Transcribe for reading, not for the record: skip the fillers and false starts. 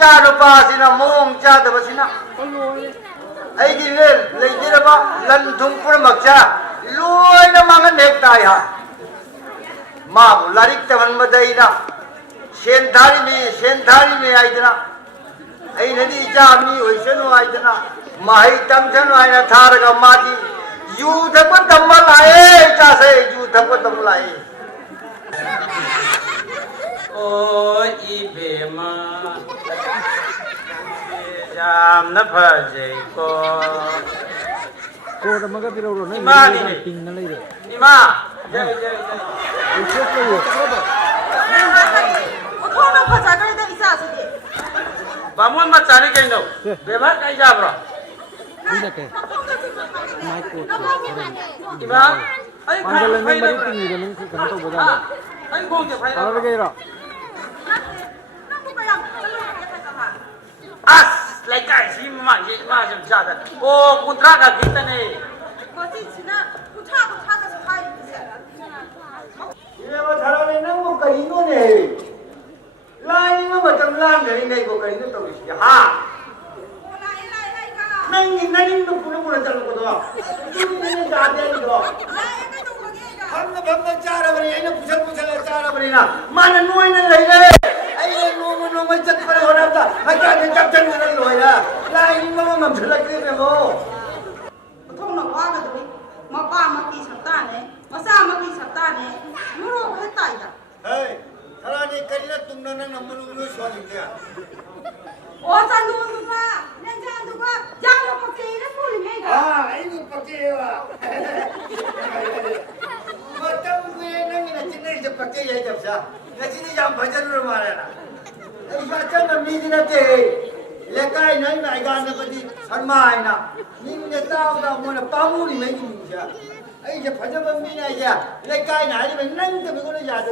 cha nó ba xin là mông cha từ xin nào ấy cái lấy cái đó ba lần thùng phun mặc cha lôi nó mang cái nẹp tai hả mà lari teman mà đây nào sen thari mi ai thế nào ấy nó đi cha mi hồi sen nó ai thế nào mà hay tâm chân ai là thà cái mà đi yu thằng con tâm mà lại cha say yu thằng con tâm lại ôi ibe ma jam na phaje ko cô đã mang cái video rồi Ima đi này tình nó lấy được ima jai jai cái chết cái gì Thôn nó phải trả cái đấy sao vậy? bamun ma chani kai no be ba kai ja bro đi là cái mai cô ima ai mang cái lên khai mấy tình gì rồi mình cũng không có ra ai ko je khai đó là cái rồi Nó không phải làm cái này phải làm à? as lai kai si ma je ma jam cha da o kuntra ka kita ne Có gì chứ na? Cũng cha cái số hai cái gì? 이제 뭐 잘하는 뭐 이거네. 라인은 뭐 점란 거리네 이거 거리는 또 있지. 하. Lại cả. 나는 너 보는 자는 거다. 이거는 다들 이거. Lại cái đồ cái cả. 밤낮 짜라버리 얘는 부설부설 짜라버리나. 많은 노인을 내래. 아이 너무 짝벌어 원한다. 하여튼 짝짝이 하는 거야. 라인 뭐 멈춰라 그래 뭐. Thôn nó quá rồi đấy. Mà ba mà kỳ sập ta này, mà sao mà kỳ sập ta này? Nó đâu hết tài cả. 에이, 사람이 거리나 뚱나는 너무너무 좋아진대야. Ủa sao luôn đúng không? Nên sao đúng không? Giang nó có kỳ nó phun lên ngay cả. 아, 아이고 빡게와. 뭐 땀구에 남이나 진내리 좀 빡게 얘기 없어. 나 진이 좀 버전으로 말해라. 이 바짝은 미디나테. 레카이 나이 나이가 안 되거든. 설마이나. 니네 따오다 뭐나 빠물이 매기는 거야. 이제 버전은 미나야. 레카이 나이면 난 때문에 그러지 않아.